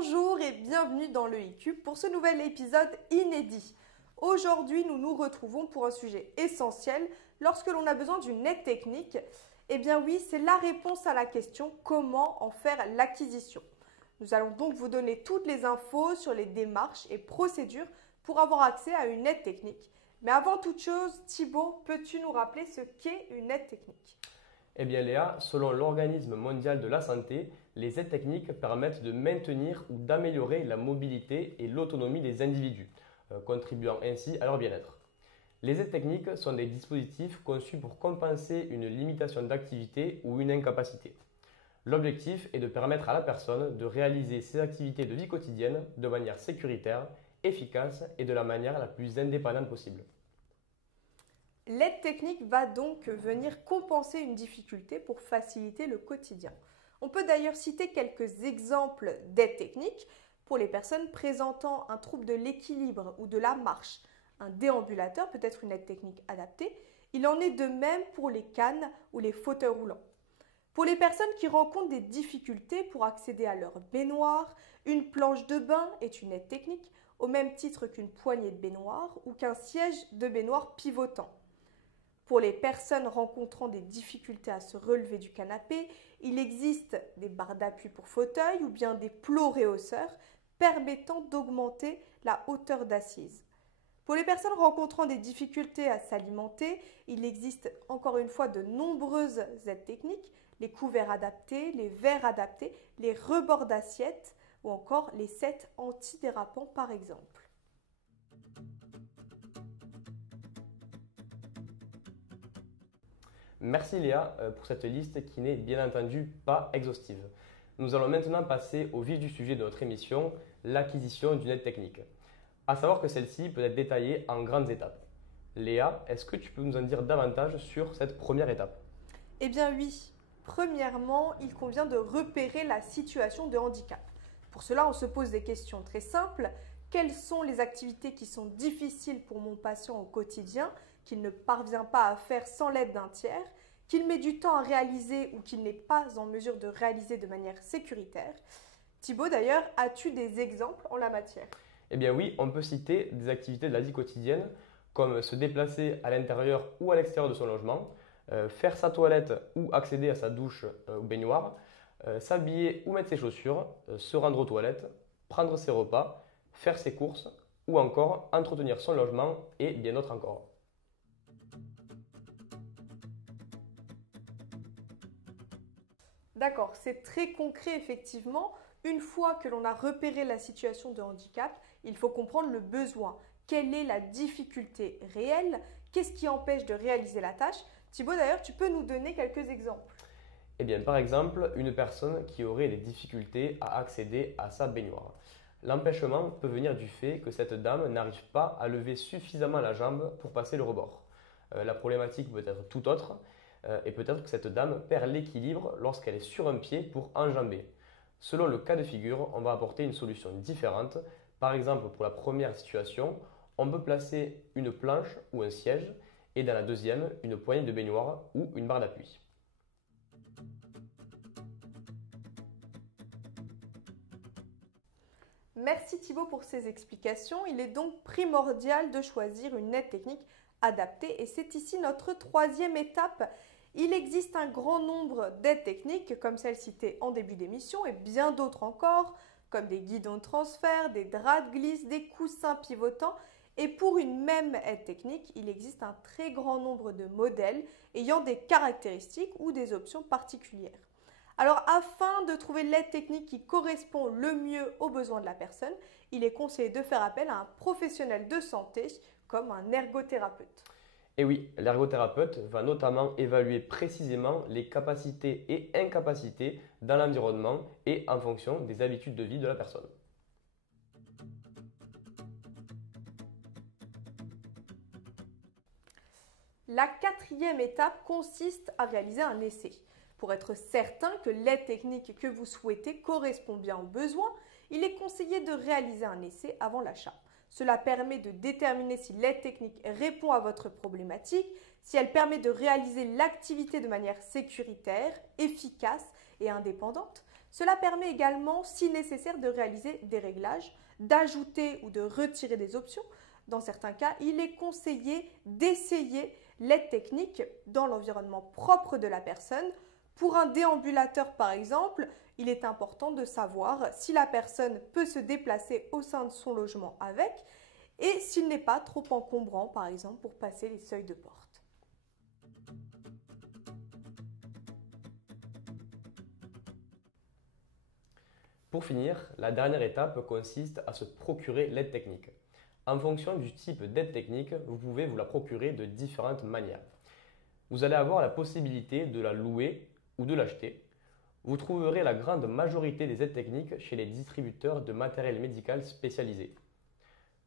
Bonjour et bienvenue dans le e-Cube pour ce nouvel épisode inédit. Aujourd'hui, nous nous retrouvons pour un sujet essentiel lorsque l'on a besoin d'une aide technique. Eh bien oui, c'est la réponse à la question comment en faire l'acquisition. Nous allons donc vous donner toutes les infos sur les démarches et procédures pour avoir accès à une aide technique. Mais avant toute chose, Thibaut, peux-tu nous rappeler ce qu'est une aide technique ? Eh bien Léa, selon l'Organisme mondial de la santé, les aides techniques permettent de maintenir ou d'améliorer la mobilité et l'autonomie des individus, contribuant ainsi à leur bien-être. Les aides techniques sont des dispositifs conçus pour compenser une limitation d'activité ou une incapacité. L'objectif est de permettre à la personne de réaliser ses activités de vie quotidienne de manière sécuritaire, efficace et de la manière la plus indépendante possible. L'aide technique va donc venir compenser une difficulté pour faciliter le quotidien. On peut d'ailleurs citer quelques exemples d'aide technique pour les personnes présentant un trouble de l'équilibre ou de la marche. Un déambulateur peut être une aide technique adaptée. Il en est de même pour les cannes ou les fauteuils roulants. Pour les personnes qui rencontrent des difficultés pour accéder à leur baignoire, une planche de bain est une aide technique au même titre qu'une poignée de baignoire ou qu'un siège de baignoire pivotant. Pour les personnes rencontrant des difficultés à se relever du canapé, il existe des barres d'appui pour fauteuil ou bien des plots réhausseurs permettant d'augmenter la hauteur d'assise. Pour les personnes rencontrant des difficultés à s'alimenter, il existe encore une fois de nombreuses aides techniques, les couverts adaptés, les verres adaptés, les rebords d'assiettes ou encore les sets antidérapants par exemple. Merci Léa pour cette liste qui n'est bien entendu pas exhaustive. Nous allons maintenant passer au vif du sujet de notre émission, l'acquisition d'une aide technique. À savoir que celle-ci peut être détaillée en grandes étapes. Léa, est-ce que tu peux nous en dire davantage sur cette première étape ? Eh bien oui. Premièrement, il convient de repérer la situation de handicap. Pour cela, on se pose des questions très simples. Quelles sont les activités qui sont difficiles pour mon patient au quotidien, qu'il ne parvient pas à faire sans l'aide d'un tiers, qu'il met du temps à réaliser ou qu'il n'est pas en mesure de réaliser de manière sécuritaire? Thibaut, d'ailleurs, as-tu des exemples en la matière ? Eh bien oui, on peut citer des activités de la vie quotidienne comme se déplacer à l'intérieur ou à l'extérieur de son logement, faire sa toilette ou accéder à sa douche ou baignoire, s'habiller ou mettre ses chaussures, se rendre aux toilettes, prendre ses repas, faire ses courses ou encore entretenir son logement et bien d'autres encore. D'accord, c'est très concret effectivement. Une fois que l'on a repéré la situation de handicap, il faut comprendre le besoin. Quelle est la difficulté réelle? Qu'est-ce qui empêche de réaliser la tâche? Thibaut, d'ailleurs, tu peux nous donner quelques exemples. Eh bien, par exemple, une personne qui aurait des difficultés à accéder à sa baignoire. L'empêchement peut venir du fait que cette dame n'arrive pas à lever suffisamment la jambe pour passer le rebord. La problématique peut être tout autre et peut-être que cette dame perd l'équilibre lorsqu'elle est sur un pied pour enjamber. Selon le cas de figure, on va apporter une solution différente. Par exemple, pour la première situation, on peut placer une planche ou un siège et dans la deuxième, une poignée de baignoire ou une barre d'appui. Merci Thibaut pour ces explications. Il est donc primordial de choisir une aide technique adaptée et c'est ici notre troisième étape. Il existe un grand nombre d'aides techniques comme celle citée en début d'émission et bien d'autres encore comme des guidons de transfert, des draps de glisse, des coussins pivotants. Et pour une même aide technique, il existe un très grand nombre de modèles ayant des caractéristiques ou des options particulières. Alors, afin de trouver l'aide technique qui correspond le mieux aux besoins de la personne, il est conseillé de faire appel à un professionnel de santé comme un ergothérapeute. Et oui, l'ergothérapeute va notamment évaluer précisément les capacités et incapacités dans l'environnement et en fonction des habitudes de vie de la personne. La quatrième étape consiste à réaliser un essai. Pour être certain que l'aide technique que vous souhaitez correspond bien aux besoins, il est conseillé de réaliser un essai avant l'achat. Cela permet de déterminer si l'aide technique répond à votre problématique, si elle permet de réaliser l'activité de manière sécuritaire, efficace et indépendante. Cela permet également, si nécessaire, de réaliser des réglages, d'ajouter ou de retirer des options. Dans certains cas, il est conseillé d'essayer l'aide technique dans l'environnement propre de la personne. Pour un déambulateur par exemple, il est important de savoir si la personne peut se déplacer au sein de son logement avec et s'il n'est pas trop encombrant par exemple pour passer les seuils de porte. Pour finir, la dernière étape consiste à se procurer l'aide technique. En fonction du type d'aide technique, vous pouvez vous la procurer de différentes manières. Vous allez avoir la possibilité de la louer ou de l'acheter. Vous trouverez la grande majorité des aides techniques chez les distributeurs de matériel médical spécialisé.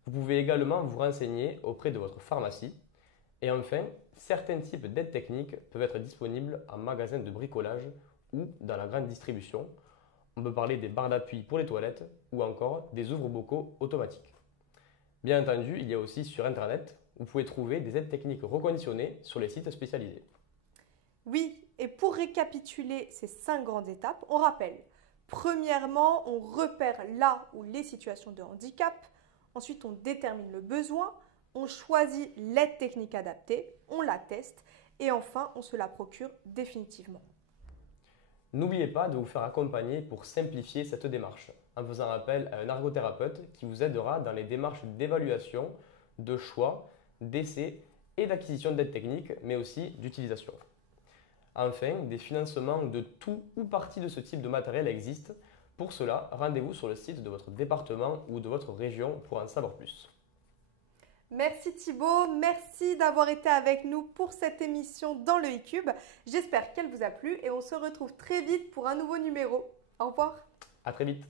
Vous pouvez également vous renseigner auprès de votre pharmacie. Et enfin, certains types d'aides techniques peuvent être disponibles en magasin de bricolage ou dans la grande distribution. On peut parler des barres d'appui pour les toilettes ou encore des ouvre-bocaux automatiques. Bien entendu, il y a aussi sur Internet, vous pouvez trouver des aides techniques reconditionnées sur les sites spécialisés. Oui, et pour récapituler ces 5 grandes étapes, on rappelle. Premièrement, on repère là où les situations de handicap. Ensuite, on détermine le besoin. On choisit l'aide technique adaptée. On la teste. Et enfin, on se la procure définitivement. N'oubliez pas de vous faire accompagner pour simplifier cette démarche, en faisant appel à un ergothérapeute qui vous aidera dans les démarches d'évaluation, de choix, d'essai et d'acquisition d'aide technique, mais aussi d'utilisation. Enfin, des financements de tout ou partie de ce type de matériel existent. Pour cela, rendez-vous sur le site de votre département ou de votre région pour en savoir plus. Merci Thibaut, merci d'avoir été avec nous pour cette émission dans le e-Cube. J'espère qu'elle vous a plu et on se retrouve très vite pour un nouveau numéro. Au revoir. À très vite.